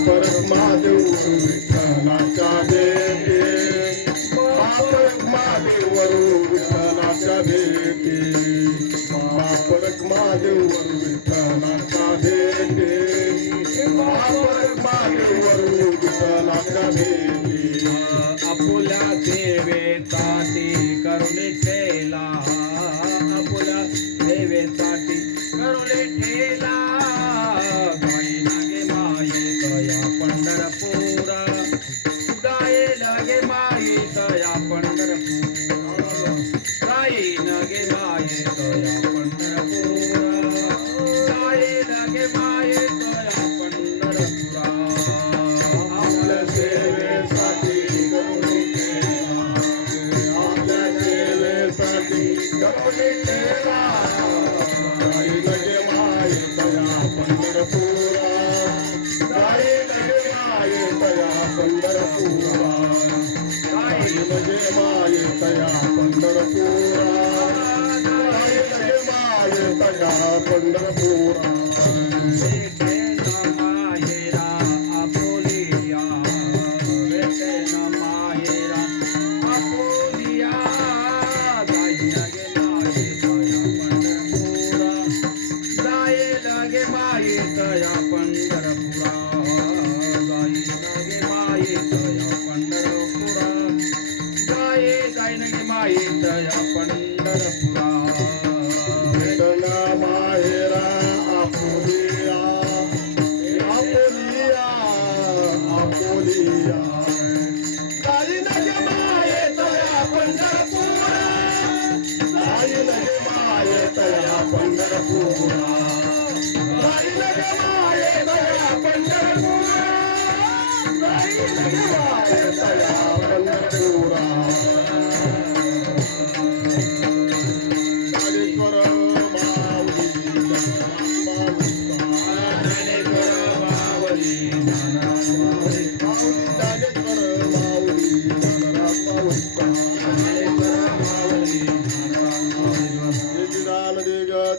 महापरक महादेव विठ्ठलाच्या भेटी महापरक महादेव विठ्ठलाच्या भेटी महापरक महादेव विठ्ठलाच्या भेटी महापरक महादेव विठ्ठलाच्या भेटी आपुल्या सेवेसाठी करुणे ठेला आपुल्या सेवेसाठी करुणे ठेला गाई लागे माये तया पंढरपुरा गाये लागे माये तया पंढरपुरा गाई लागे माये तया पंढरपुरा गाये लागे माये तया पंढरपुरा आपल्या सेवेसाठी करुणे ठेला गाई लगे माये तया पंढरपुरा गाई लगे माये तया पंढरपुरा गाई लगे माये तया पंढरपुरा गाई लगे माये तया पंढरपुरा पंढरपुरा भेटना माहेरा आपोलिया आपोलिया आपोलिया गाई लगे माये तया पंढरपुरा गाई लगे माये तया पंढरपुरा गाई लगे माये तया पंढरपुरा गाई लगे माये तया पंढरपुरा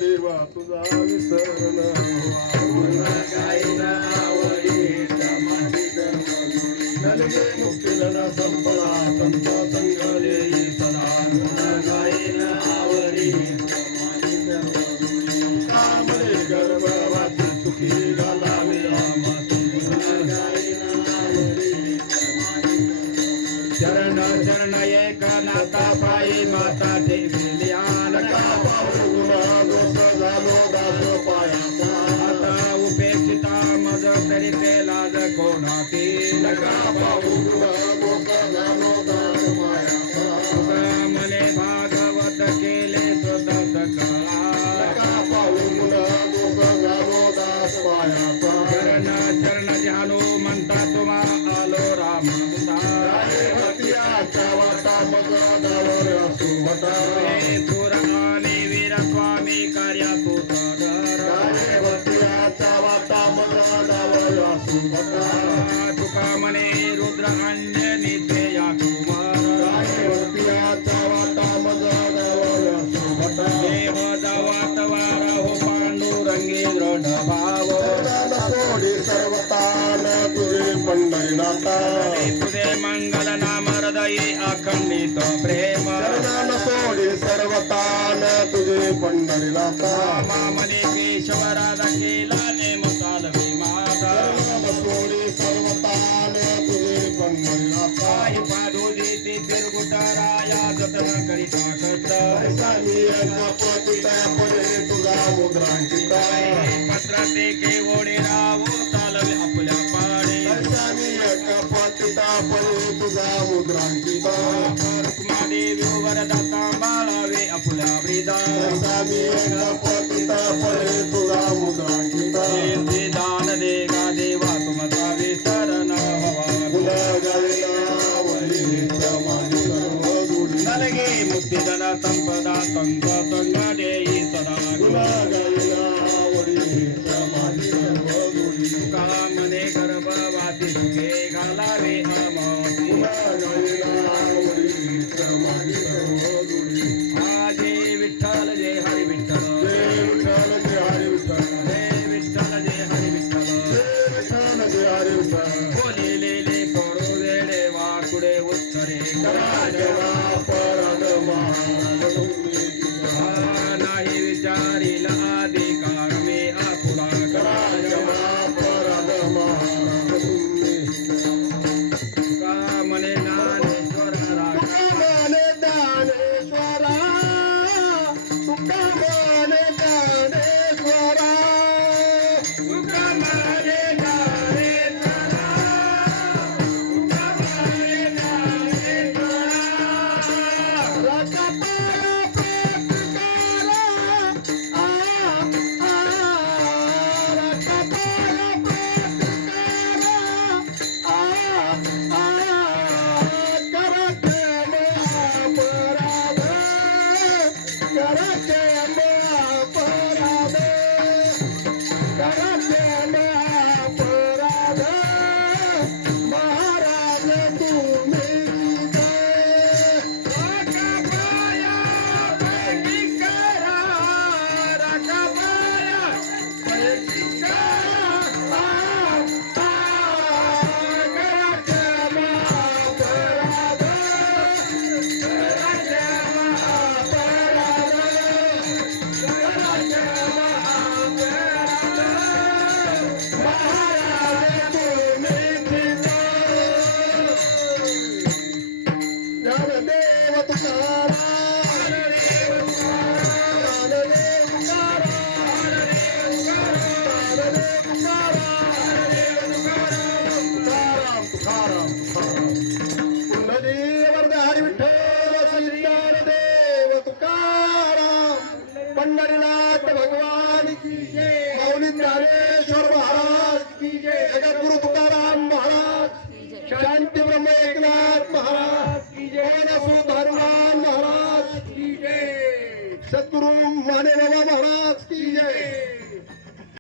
देवा तुझा विसरण नलगे मुक्तीला संपला संत संगले सदा कामले गर्भवासी सुखी घालावे चरण चरण एक नाता पायी माता ठेवली नका पाहू दोष झालो दास पायाचा आता उपेक्षिता मज करीते लाज कोणाती नका पाहू दोष झालो दास पायाचा मने भागवत केले स्वतः कळा नका पाहू दोष झालो दास पायाचा चरण चरण जाणू म्हणता तुम्हा आलो राम भक्तियाच्या वाटा मग दावर असू होता थोर आणि वीर स्वामी कार्या तू भक्तियाच्या वाटा मग दावर असू होता तुका म्हणे रुद्र अंजनी ते या कुमार भक्तियाच्या वाटा मग दावर असू होता देव जावात वार हो पांडुरंगी दृढ भाव सोडी सर्वतान तुझे पंढरीनाथा तुझे मंगल नाम हृदयी अखंडित प्रेम चरणान सोडी सर्वतान तुझे पंढरीनाथा मामने केशवराज केला नेम चालवे माझा चरणान सोडी सर्वतान तुझे पंढरीनाथा काही पादुजी ते तिरगुटराया जतन करीता कष्ट पतिता परे तुझा मुद्रांकिता पत्र ते केवढे राव चालवे आपल्या पाडे पतिता परे तुझा मुद्रांकिता रुक्मादेवी वरदाता बाळावे आपल्या ब्रिदा पतिता परे तुझा मुद्रांकिता ते दान दे गा देवा तुमचा विसरण हवा नलगे मुक्तिधन संपदा संत संग देई सदा कामने गर्भवासी सुखे घालावे अमासी आजे विठ्ठल जय हरी विठ्ठल जय विठ्ठल जय हरी विठ्ठल जय विठ्ठल जय हरी विठ्ठल जय विठ्ठल जय हरी बोलिलेले करू वेडे वाकुडे उत्तरे नाही विचारील अधिकार मी आपुला का म्हणे ज्ञानेश्वर पंढरीनाथ भगवान की जय, माऊली ज्ञानेश्वर महाराज की जय, जगद्गुरु तुकाराम महाराज, शांती ब्रह्म एकनाथ महाराज की जय, ज्ञानसूत हनुमान महाराज की जय, सद्गुरु माने बाबा महाराज की जय.